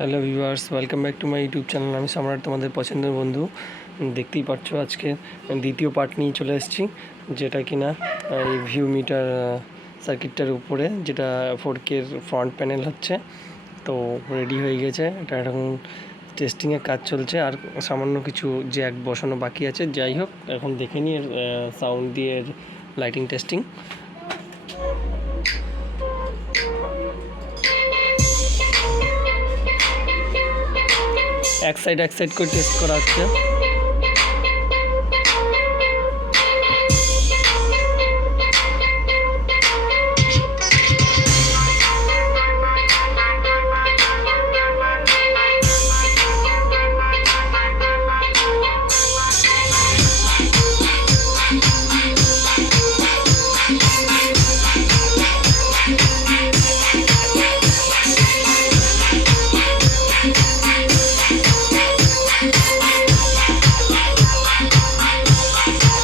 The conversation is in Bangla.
Hello viewers, welcome back to my YouTube channel. আমি সম্রাট, তোমাদের পছন্দের বন্ধু। দেখতেই পাচ্ছ আজকে দ্বিতীয় পার্ট নিয়ে চলে এসেছি, যেটা কিনা এই ভিউ মিটার সার্কিটটার উপরে, যেটা 4K ফ্রন্ট প্যানেল হচ্ছে। তো রেডি হয়ে গেছে, এটা এখন টেস্টিংয়ের কাজ চলছে, আর সামান্য কিছু জ্যাক বসানো বাকি আছে। যাই হোক, এখন দেখে নিই এর সাউন্ড দিয়ে এর লাইটিং টেস্টিং। এক সাইড করে টেস্ট করা হচ্ছে।